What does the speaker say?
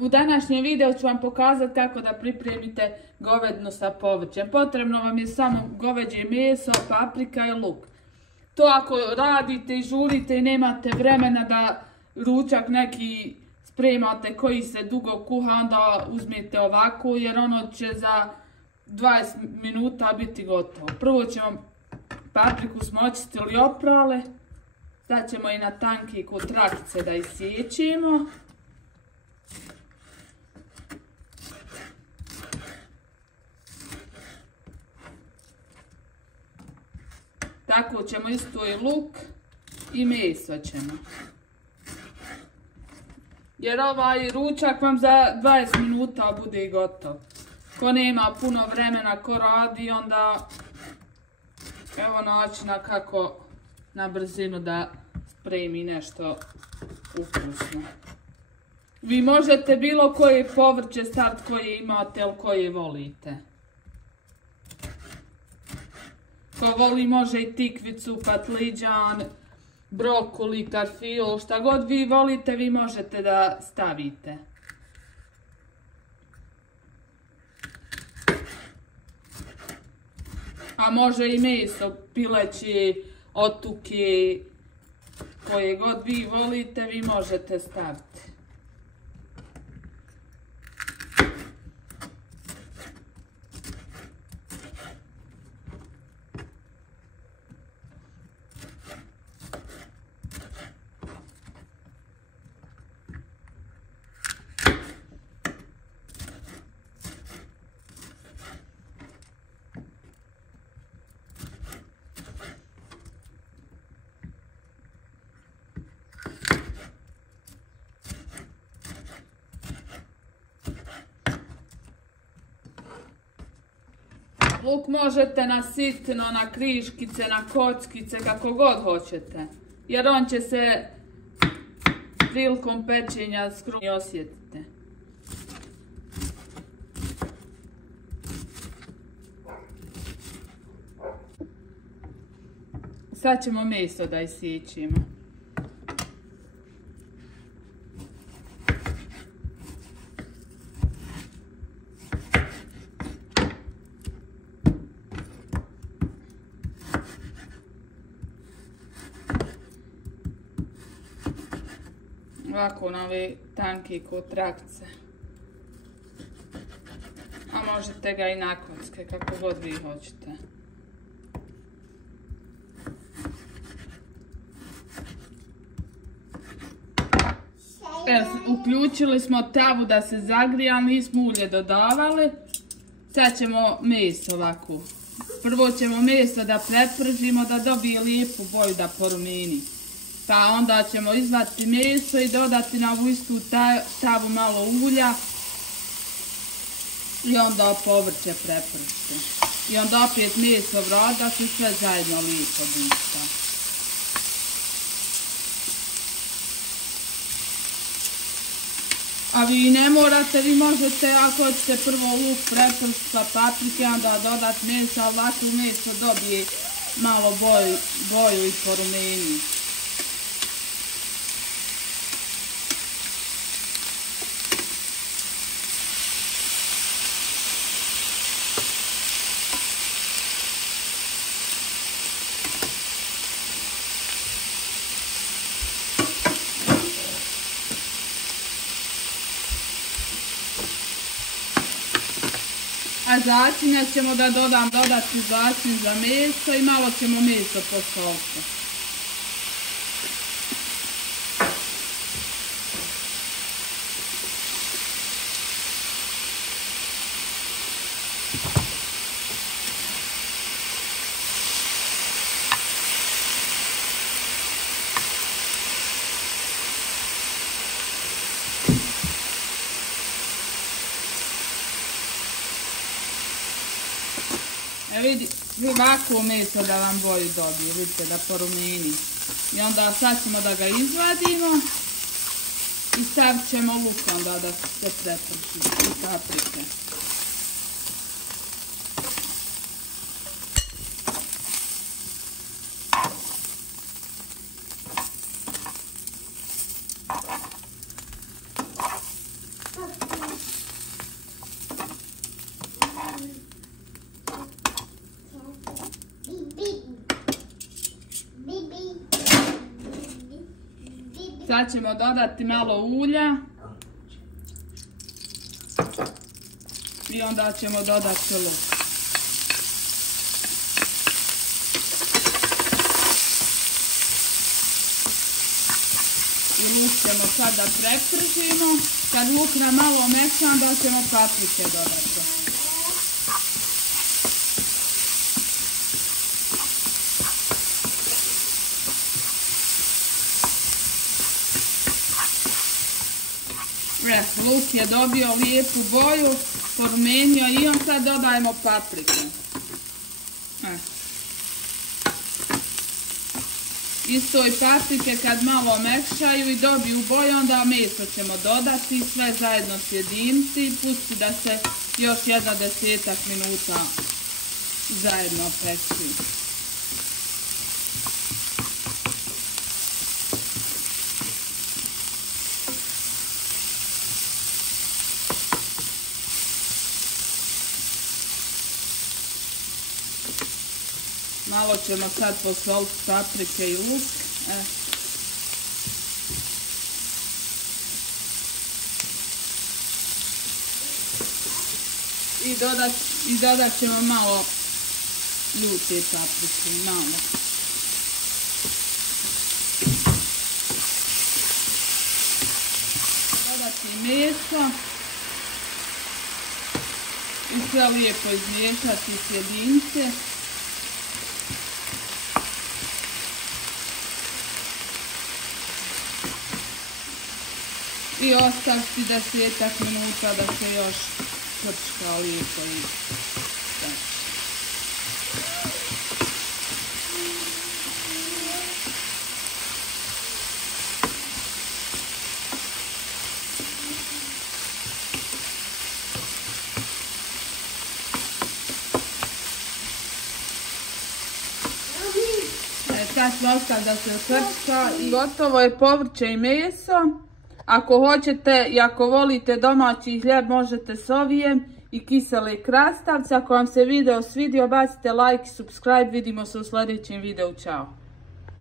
U današnjem videu ću vam pokazati kako da pripremite govedinu sa povrćem. Potrebno vam je samo goveđe meso, paprika i luk. To ako radite i žurite i nemate vremena da ručak neki spremate koji se dugo kuha, onda uzmite ovako jer ono će za 20 minuta biti gotovo. Prvo ćemo papriku smo očistili i oprale. Sad ćemo i na tanke kod trakice da isječemo. Tako ćemo isto i luk i meso ćemo. Jer ovaj ručak vam za 20 minuta bude gotov. Ko nema puno vremena, ko radi, onda evo načina kako na brzinu da spremi nešto ukusno. Vi možete bilo koje povrće staviti koje imate ili koje volite. Ko voli može i tikvicu, patliđan, brokuli, karfiol, šta god vi volite vi možete da stavite. A može i meso, pileće, otuke, koje god vi volite vi možete staviti. Luk možete na sitno, na kriškice, na kockice, kako god hoćete. Jer on će se prilikom pečenja skroz osjetite. Sad ćemo meso da isječemo. Ovako na ove tanke kod trakice. A možete ga i na kocke, kako god vi hoćete. Uključili smo tavu da se zagrije, ali nismo ulje dodavali. Sad ćemo meso ovako. Prvo ćemo meso da prepržimo da dobije lijepu boju da porumeni. Pa onda ćemo izvaditi meso i dodati na ovu istu tavu malo ulja. I onda povrće prepržite. I onda opet meso vrat da se sve zajedno lijepo busta. A vi ne morate, vi možete ako hoćete prvo luk prepržiti pa paprike, onda dodati meso, a ovako meso dobije malo boju i porumeni. A začinja ćemo da dodati začin za meso i malo ćemo meso posoliti. Vidite, ovako meso da vam boju dobije, vidite da porumeni. I onda sad ćemo da ga izvadimo i stavit ćemo luk onda da se preprši i paprike. Sad ćemo dodati malo ulja. I onda ćemo dodati luk. I luk ćemo sad da prepržimo. Kad luk nam malo meša, onda ćemo paprike dodati. Luk je dobio lijepu boju, porumenio i on sad dodajemo paprike. Isto i paprike kad malo mešaju i dobiju boju, onda meso ćemo dodati, sve zajedno sjediniti i pustiti da se još 10 minuta zajedno peći. Malo ćemo sad posoliti paprike i luk. I dodat ćemo malo ljute paprike, malo. Dodati meso. I sve lijepo izmiješati sjedince. I ostaviti 10 minuta da se još prčka lijepo i tako. Sad smo ostavili da se prčka i gotovo je povrće i meso. Ako hoćete i ako volite domaći hljeb, možete s ovijem i kisele krastavce. Ako vam se video svidio, bacite like i subscribe. Vidimo se u sljedećem videu. Ćao!